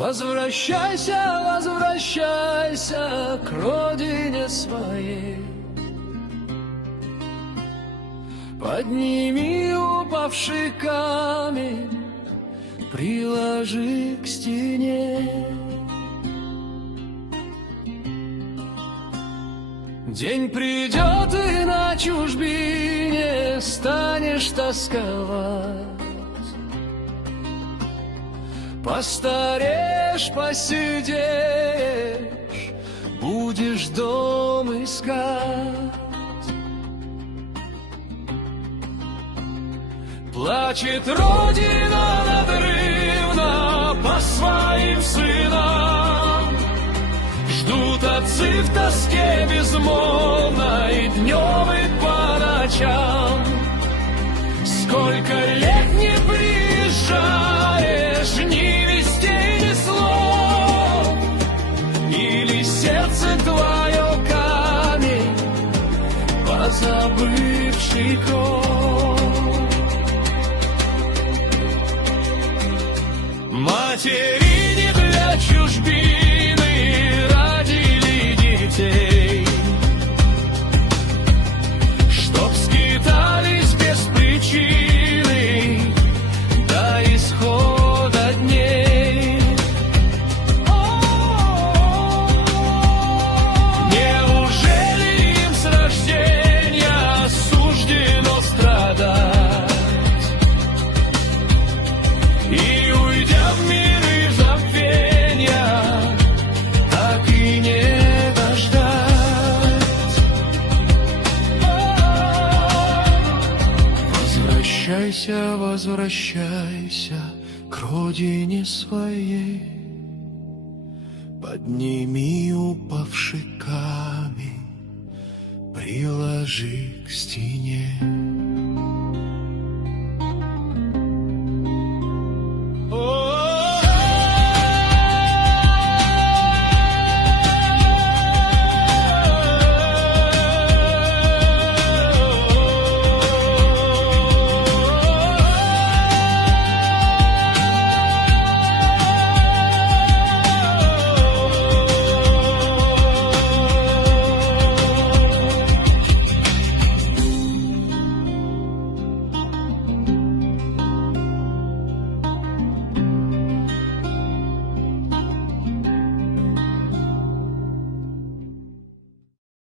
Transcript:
Возвращайся, возвращайся к родине своей. Подними упавший камень, приложи к стене. День придет, и на чужбине станешь тосковать. Постареешь, посидеешь, будешь дом искать. Плачет Родина надрывно по своим сынам. Ждут отцы в тоске безмолвной днем и по ночам. Сколько лет не приезжаешь, ни вестей, ни слов, или сердце твое камень, позабывший кровь. Матери не для чужбины родили детей, чтоб скитались без причины до исхода дней. Неужели им с рождения суждено страдать? И уйдя в миры забвенья, так и не дождать. Возвращайся, возвращайся к родине своей. Подними упавший камень, приложи к стене.